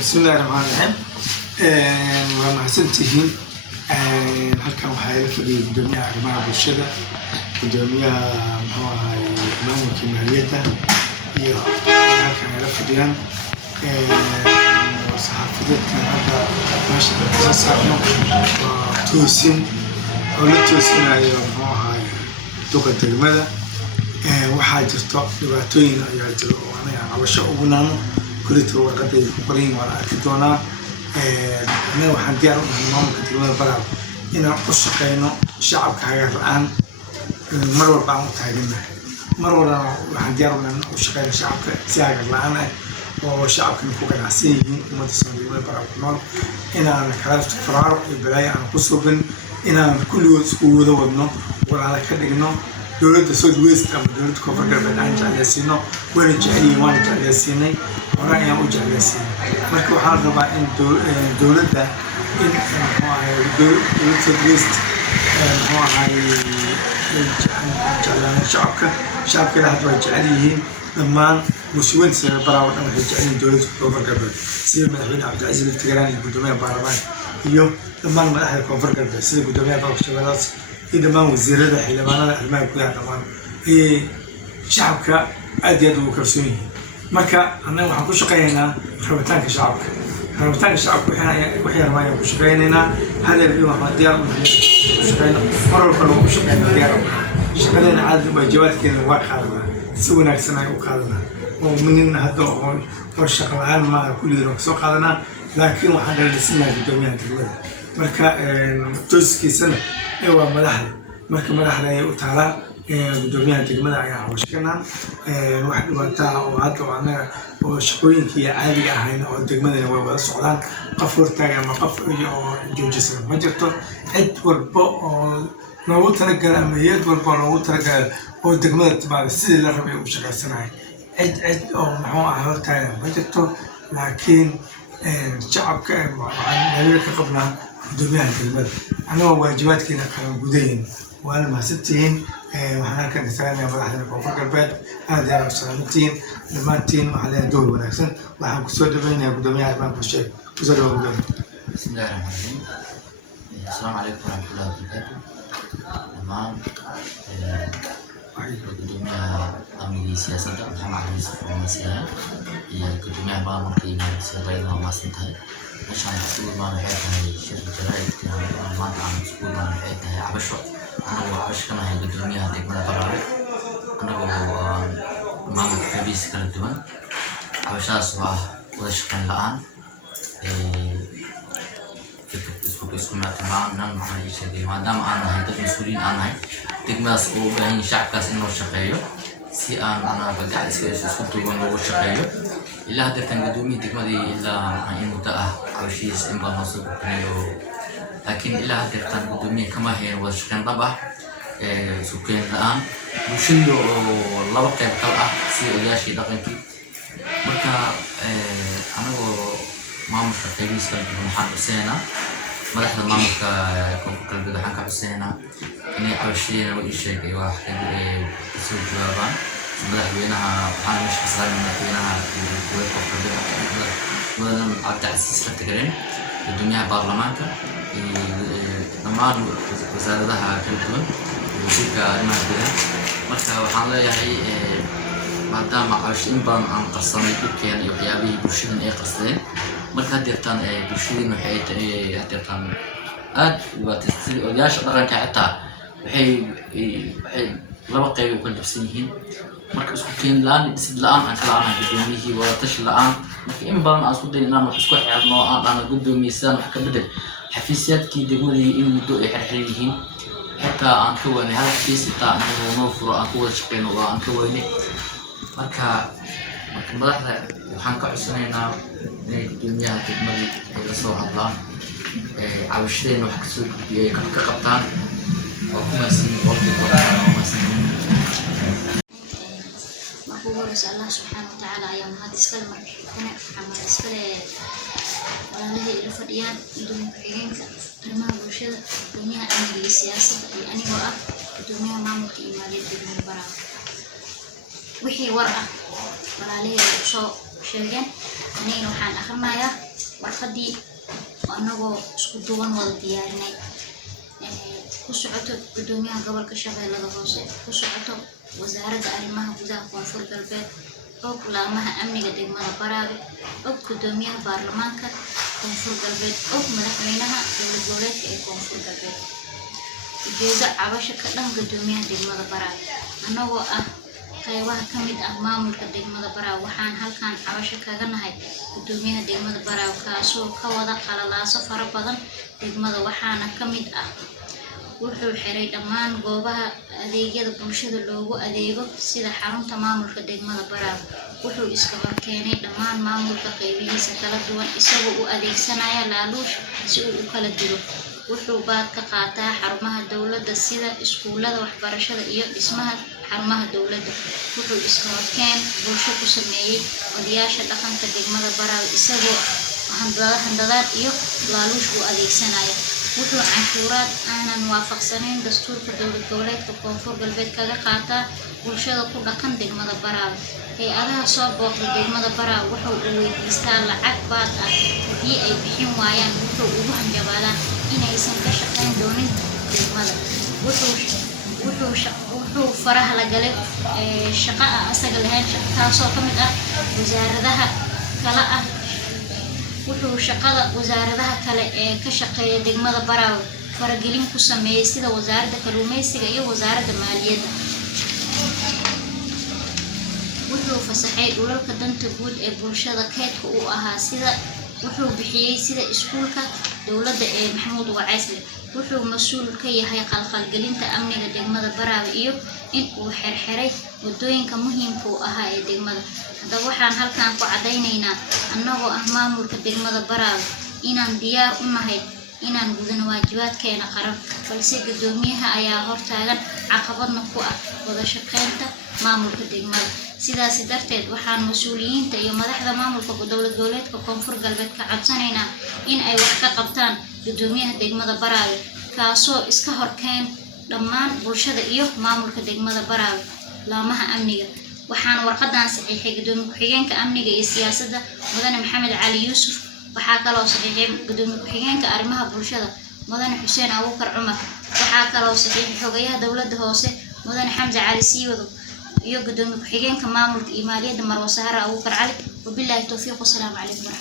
بسم الله الرحمن الرحيم. ومحسنتين halkan waxaa ila fadhiyay gudoomiyaha arrimaha bulshada, gudoomiyaha maamulka maaliyadda iyo halkan ila fadhiyaan saxaafadda hadda meesha ka saarno toosin oo la toosinayo duqa degmada. waxaa jirto dhibaatooyin ayaa jiro oo anaga cabasho ugu naano kulita warqadda ay ku qoran waa la arki doonaa. anaga waxaan diyaar u nahay maamulka degmada Baraab inaan u shaqeyno shacabka hagar la'aan mar walba aan u taaganahay. mar walba waxaan diyaar u nahay u shaqeyno shacabka si hagar la'aan ah oo shacabka ku ganacsan yihiin ummadda Soomaaliyeed Baraab ku nool inaan kala faraaro iyo balaayo aan ku suubin inaan kulligood isku wada wadno walaalo ka dhigno. dowladda South West ama dowladda Koonfur Galbeed aan jeclaysiino wayna jecelihiin waana jeclaysiinay horaan ayaan u jeclaysiinay. marka waxaan rabaa in dowladda in dowladda South West jeclaan shacabka hadda way jecel yihiin dhammaan muslimiinta Baraab waxay jecel yihiin dowladda Koonfur Galbeed sida madaxweyne Cabdilcasiis Laftagaraan iyo gudoomiyaha baarlamaanka iyo dhammaan madaxda Koonfur Galbeed sida gudoomiyaha gobolka Shabeellaha إذا ما وزير هذا حلا ما أنا المال كلها طبعا شعبك أديد وكرسوني مكة أنا وحنكون شقينا ربطان كشعبك ربطان كشعبك وحنا ما يكون شقينا هذا اليوم ما ديار شقينا مرة كلهم شقينا ديار شقينا عاد بجوات كذا واقعنا سوينا كسنة وقالنا ومن هذا والشغل عام ما كل يوم سوق قالنا لكن وحنا لسنا في الدنيا دلوقتي مكة تسكي سنة waa madaxda ay u taala gudoomiyaha degmada ayaa hawshkana wax dhibaataa oo hadda anaga oo shaqooyinkii caadiga ahayn oo degmadana way wada socdaan qof hortaagan ama qof oo joojisan ma jirto. cid walba oo noogu talagalay ama hay'ad walba oo noogu talagalay oo degmada timaada sidii la rabay u shaqaysanahay cid oo maxuu ah hortaagan ma jirto. laakiin shacabka waxaan ka qabnaa gudoomiyaha degmada anagoo waajibaadkeena kala gudayn waana mahadsantihiin. waxaan halkan salaamaya madaxda Koonfur Galbeed aad iyo aad salaamtiin dhammaantiin waxaa leeyahay door wanaagsan. waxaan kusoo dhaweynayaa gudoomiyaha arrimaha bulshada kusoo dhawaad gudoomiyaha. بسم الله الرحمن الرحيم. السلام عليكم ورحمة الله وبركاته. تمام. gudoomiyaha amniga siyaasadda Maxamed Ali Yuusuf Masaya iyo gudoomiyaha maamulka iyo siyaasadda waa maasantahay. meeshaan iskuul maan waxay tahay shir jaraa'idka maanta aan iskuul maan waxay tahay cabasho anagoo cabasho ka nahay gudoomiyaha degmada Baraab anagoo maamulka xabiis kala duwan. cabashadaas waa wada shaqayn la'aan isku maadaan maxaa ii sheegay maadaama aan nahay dad mas'uuliyiin aan nahay degmadaas oo u baahan yahay shacabkaas in loo shaqeeyo si aan anaga gacan isku duuban loogu shaqeeyo. ilaa haddeertan gudoomiyihii degmadii ilaa in muddo ah cabashihiis in badan soo gudbinayo laakiin ilaa haddeertan gudoomiye kama hayn wada shaqeyn dhab ah suuqeyn la'aan bulshada oo laba qayb kala ah sida odayaashii dhaqankii. marka anagoo maamulka xabiis kala duwan waxaan xuseynaa madaxda maamulka Koonfur Galbeed waxaan ka xuseynaa inay cabashiyeena u sheegay wax soo jawaabaan madaxweynaha waxaan meesha ka saaray madaxweynaha gobolka Koonfur Galbeed madaxweyne Cabdilcasiis Laftagaraan gudoomiyaha baarlamaanka dhammaan wasaaradaha kala duwan wasiirka arrimaha gudaha. marka waxaan leeyahay maadaama cabasho in badan aan qarsanay dhibkeena iyo waxyaabihii bulshadan ay qarsadeen marka haddeertaan bulshadeen waxay haddeertaan aad dhibaataysay odayaasha dhaqanka xitaa waxay laba qayb u kala jabsan yihiin. marka isku keen la'aan dhisid la'aan aan kala aanahay gudoomiyihii wada tashi la'aan marka in badan aan isku dayn inaan wax isku xirno aan gudoomiye sidaan wax ka bedel xafiisyaadkii degmadii in muddo ay xirxiran yihiin xitaa aan ka waynay hal xafiis xitaa anagoo noo furo aan ku wada shaqeyno waa aan ka waynay. marka madaxda waxaan ka codsanaynaa inay gudoomiyaha degmadii ay la soo hadlaan cabashadeena wax kasoo gudbiyay ka qabtaan oo ku maasin الله سبحانه وتعالى يوم هذا السلام كنا عمل السلام ولا له إلا فديان بدون حين كلمة برشة دنيا أمنية السياسة يعني ورا دنيا ما ممكن إيمانية بدون برا وحي ورا ولا له شو شيئا أنا نوحان آخر ما يا warqadii anagoo isku duwan wada diyaarinay ku socoto gudoomiyaha gobolka Shabeellaha Hoose, ku socoto wasaaradda arrimaha gudaha Koonfur Galbeed, og laamaha amniga degmada Baraawe, og gudoomiyaha baarlamaanka Koonfur Galbeed, og madaxweynaha dowlad goboleedka ee Koonfur Galbeed. ujeedo cabasho ka dhan gudoomiyaha degmada Baraawe anagoo ah qaybaha ka mid ah maamulka degmada Baraawe. waxaan halkaan cabasho kaga nahay gudoomiyaha degmada Baraawe kaasoo ka wada qalalaaso fara badan degmada, waxaana ka mid ah wuxuu xiray dhammaan goobaha adeegyada bulshada loogu adeego sida xarunta maamulka degmada Baraawe. wuxuu iska horkeenay dhammaan maamulka qaybihiisa kala duwan isagoo u adeegsanaya laaluush si uu u kala diro. wuxuu baad ka qaataa xarumaha dowladda sida iskuulada waxbarashada iyo dhismaha xarumaha dowladda. wuxuu iska horkeen bulsho ku sameeyay odayaasha dhaqanka degmada Baraawe isagoo handadaad iyo laaluush u adeegsanaya. wuxuu canshuuraad aanan waafaqsanayn dastuurka dowlad goboleedka Koonfur Galbeed kaga qaataa bulshada ku dhaqan degmada Baraawe. hay-adaha soo booqda degmada Baraawe wuxuu u weydiistaa lacag baad ah, haddii ay bixin waayaan wuxuu ugu hanjabaadaa inaysan ka shaqayn doonin degmada. wuxuu faraha la galay shaqo aan asaga lahayn, taasoo ka mid ah wasaaradaha kala ah. wuxuu shaqada wasaaradaha kale ee ka shaqeeya degmada Baraawe faragelin ku sameeyay sida wasaaradda kalluumeysiga iyo wasaaradda maaliyadda. wuxuu fasaxay dhulalka danta guud ee bulshada kaydka u ahaa sida wuxuu bixiyay sida iskuulka dowladda ee Maxamuud Wacaysle. wuxuu mas'uul ka yahay qalqalgelinta amniga degmada Baraawe iyo in uu xirxiray wadooyinka muhiimka u ahaa ee degmada. haddaba waxaan halkaan ku cadaynaynaa annagoo ah maamulka degmada Baraawe inaan diyaar u nahay inaan gudano waajibaadkeena qaran, balse gudoomiyaha ayaa hortaagan caqabadna ku ah wada shaqeynta maamulka degmada. sidaas darteed waxaan mas'uuliyiinta iyo madaxda maamulka dowlad goboleedka Koonfur Galbeed ka codsanaynaa in ay wax ka qabtaan gudoomiyaha degmada Baraawe kaasoo iska horkeen dhammaan bulshada iyo maamulka degmada Baraawe. laamaha amniga waxaan warqadan saxiixay gudoomiye ku-xigeenka amniga iyo siyaasadda mudane Maxamed Cali Yuusuf. waxaa kaloo saxiixay gudoomiye ku-xigeenka arrimaha bulshada mudane Xuseen Abuukar Cumar. waxaa kaloo saxiixay xogayaha dowladda hoose mudane Xamza Cali Siiwado iyo gudoomiye ku-xigeenka maamulka iyo maaliyadda Marwo Sahra Abuukar Cali. wabilaahi tawfiiq. wassalaamu calaykum.